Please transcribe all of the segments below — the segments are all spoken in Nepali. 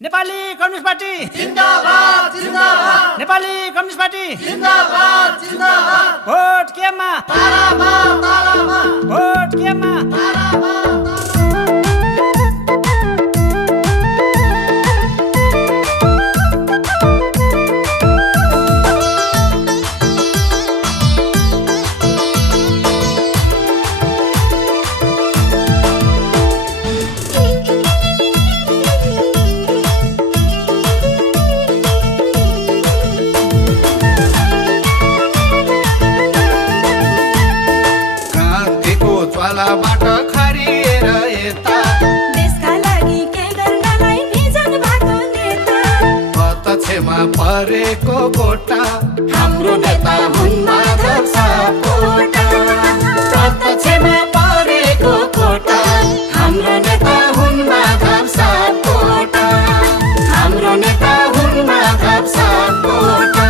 नेपाली कम्युनिस्ट पार्टी जिन्दाबाद जिन्दाबाद नेपाली कम्युनिस्ट पार्टी जिन्दाबाद जिन्दाबाद भोट केमा तारामा तारामा भोट केमा तारामा बाट खरिएर यता देशका लागि के गर्नलाई भिजन भएको नेता प्रत्यक्षमा परेको कोटा हाम्रो नेता हुन् माधव सापकोटा प्रत्यक्षमा परेको कोटा हाम्रो नेता हुन् माधव सापकोटा हाम्रो नेता हुन् माधव सापकोटा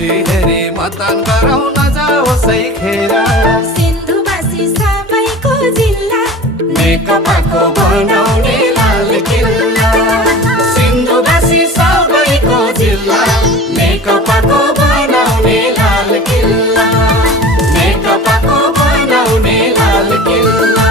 हेरी मतदान गराउन जाओसै खेर सिन्धुवासी सबैको जिल्ला नेकपाको बनाउने लाल किल्ला सिन्धुवासी सबैको जिल्ला नेकपाको बनाउने लाल किल्ला नेकपाको बनाउने लाल किल्ला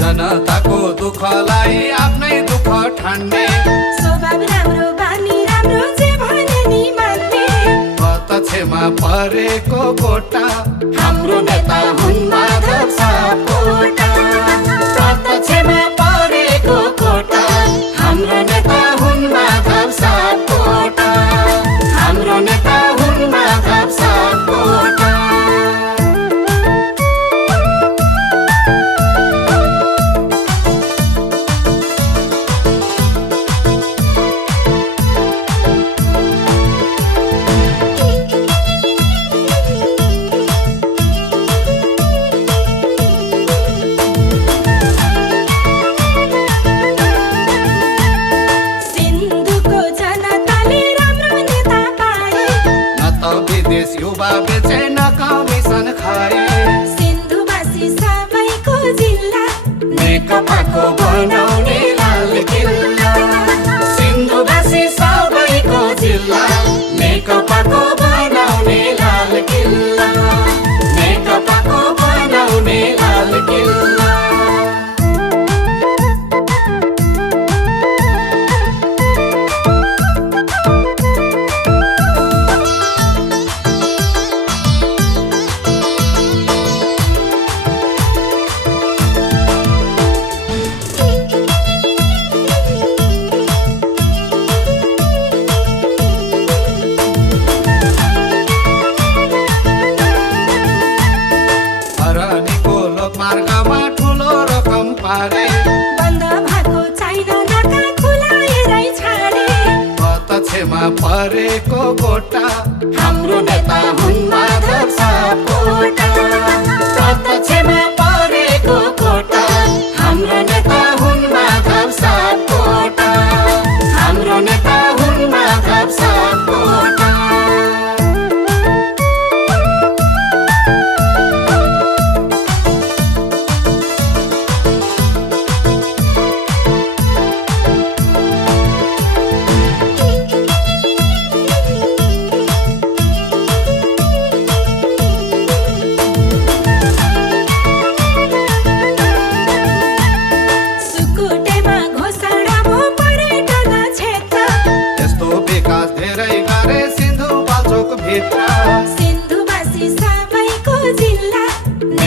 जनताको दुःखलाई आफ्नै दुःख ठान्ने स्वभाव राम्रो बानी राम्रो जे भने नि मान्ने प्रत्यक्षमा परेको कोटा हाम्रो नेता हुन् माधव सापकोटा प्रत्यक्षमा परेको कोटा हाम्रो नेता हुन् माधव सापकोटा हाम्रो नेता हुन् माधव सापकोटा विदेश युवा बेचेन कमिसन खाए सिन्धुवासी सबैको जिल्ला नेकपाको बनाउने लाल किल्ला सिन्धुवासी सबैको जिल्ला नेकपाको बनाउने लाल किल्ला नेकपाको बनाउने लाल किल्ला मार्गमा ठुलो रकम पारे बन्द भएको छैन नाका खुलाएरै छाडे प्रत्यक्षमा परेको कोटा हाम्रो नेता हुन् माधव सापकोटा प्रत्यक्षमा परेको कोटा हाम्रो नेता हुन् माधव सापकोटा हाम्रो नेता हुन् माधव सापकोटा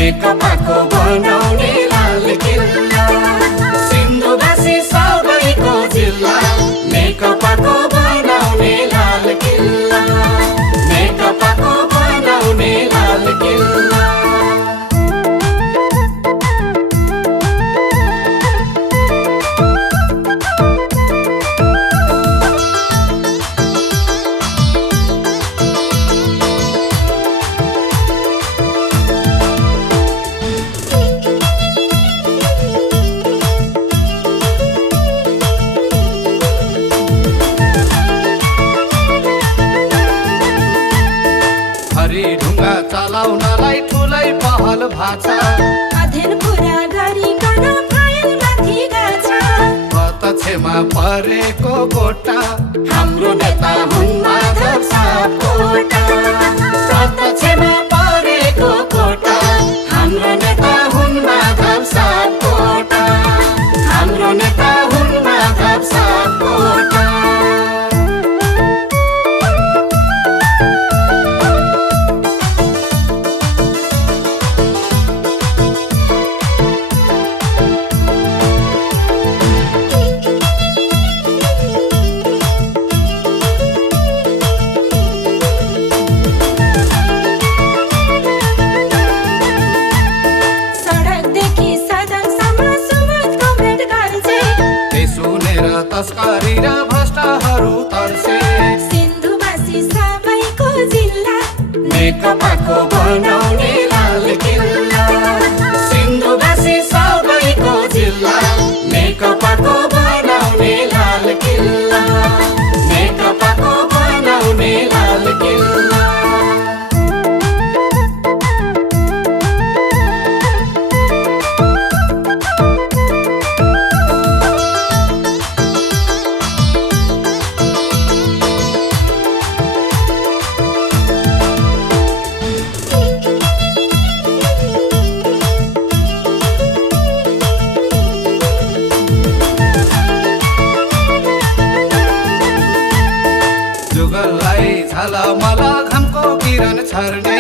नेकपाको बनाउने लाल किल्ला सिन्धुवासी सबैको जिल्ला नेकपाको बनाउने लाल किल्ला नेकपाको बनाउने लाल किल्ला ढुङ्गा चलाउनलाई ठुलै पहल भाषा अध्ययन पुरा गरिकन फाइल माथि गाछ प्रत्यक्षमा परेको गोटा हाम्रो नेता हुन् माधव सापकोटा प्रत्यक्षमा परेको गोटा हाम्रो नेता हुन् माधव सापकोटा हाम्रो नेता हुन् माधव सापकोटा तस्करी र भ्रष्टहरू तर्से सिन्धुवासी सबैको जिल्ला नेकपाको बनाउने लाल किल्ला सिन्धुवासी सबैको जिल्ला नेकपाको बनाउने लाल किल्ला नेकपाको बनाउने लाल किल्ला जुगललाई झलमल घामको किरण छर्ने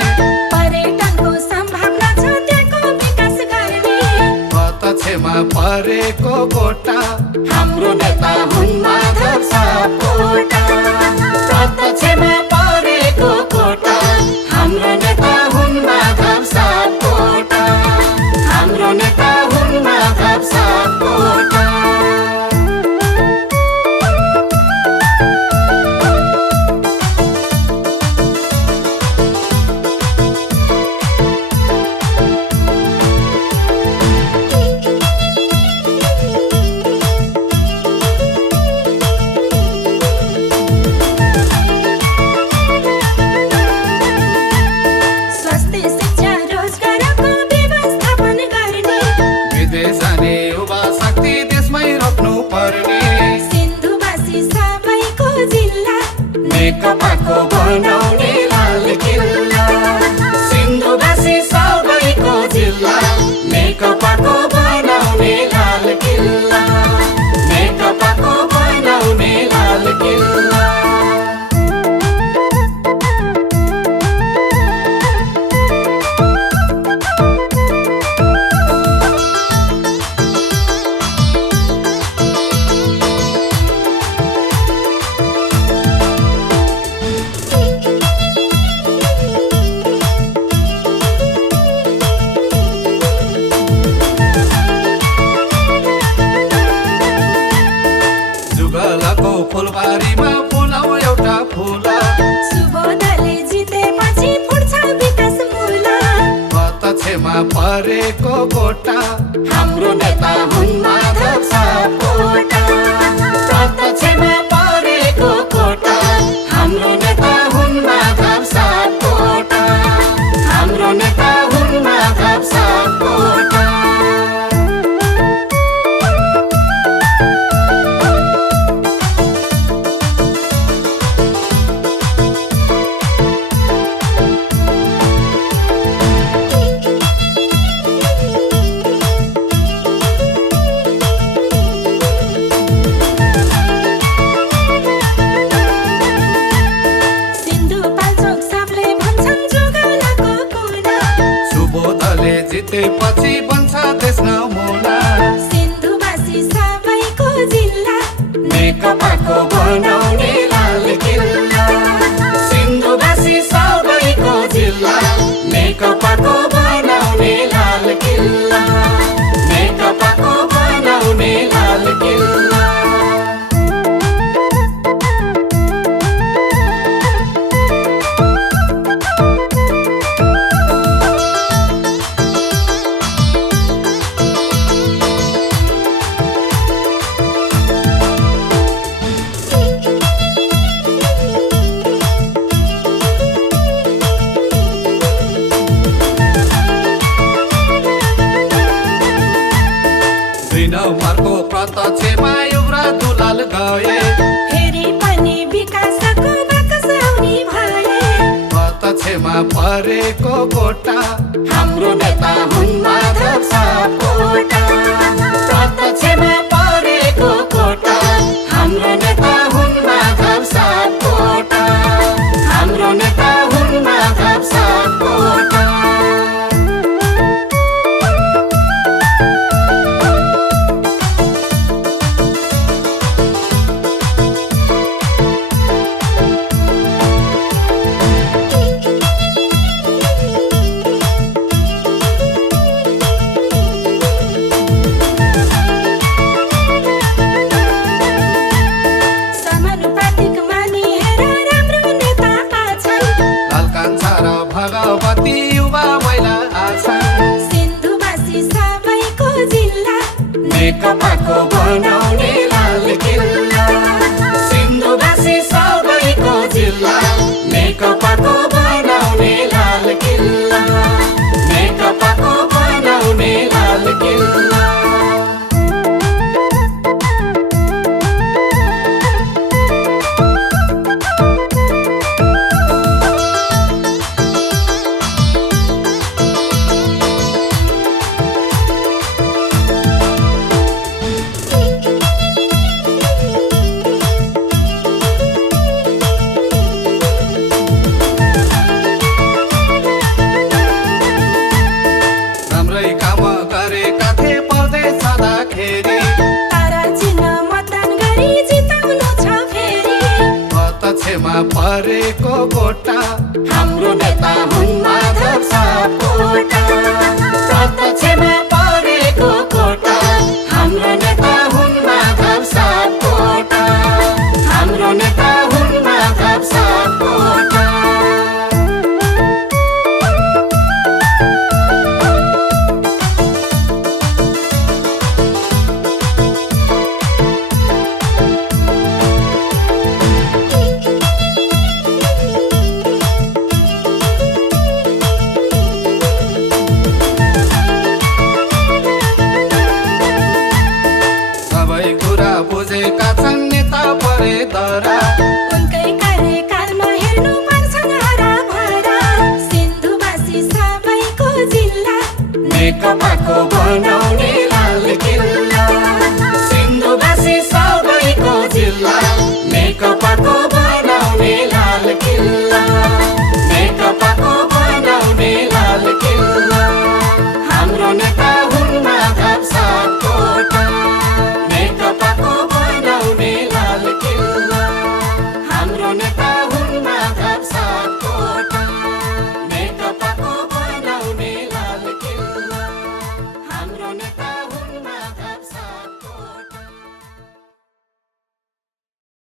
पर्यटनको सम्भावना छ त्यहाँको विकास गर्ने प्रत्यक्षमा परेको गोटा हाम्रो नेता हुन् माधव सापकोटा प्रत्यक्षमा परेको गोटा हाम्रो नेता हुन् माधव सापकोटा हाम्रो नेता हुन् माधव सापकोटा नेकपाको बनाउने लाल किल्ला सिन्धुवासी सबैको जिल्ला नेकपाको बनाउने लाल किल्ला नेकपाको बनाउने लाल किल्ला फुलबारीमा फुलाउ एउटा फुला सुबोधले जितेपछि फुट्छ विकास मूला प्रत्यक्षमा परेको गोटा हाम्रो नेता हुन् माधव सापकोटा प्रत्यक्षमा परेको गोटा हाम्रो नेता हुन् माधव सापकोटा हाम्रो नेता हुन् माधव सापकोटा परेको कोटा हाम्रो नेता हुन् माधव सापकोटा प्रत्यक्षमा परेको कोटा हाम्रो नेता हुन् माधव सापकोटा हाम्रो नेता हुन् माधव सापकोटा समानुपातिक मानिएर राम्रो नेता पाछन् लालकान्छा र भगवती युवा महिला आछन् सिन्धुवासी सबैको जिल्ला नेकपाको बनाउने लाल किल्ला सिन्धुवासी सबैको जिल्ला नेकपाको बनाउने लाल किल्ला नेकपाको बनाउने लाल किल्ला राम्रै काम गरेका थिए परदेश छँदाखेरि तारा चिन्ह मतदान गरी जिताउनु छ फेरि प्रत्यक्षमा परेको कोटा हाम्रो नेता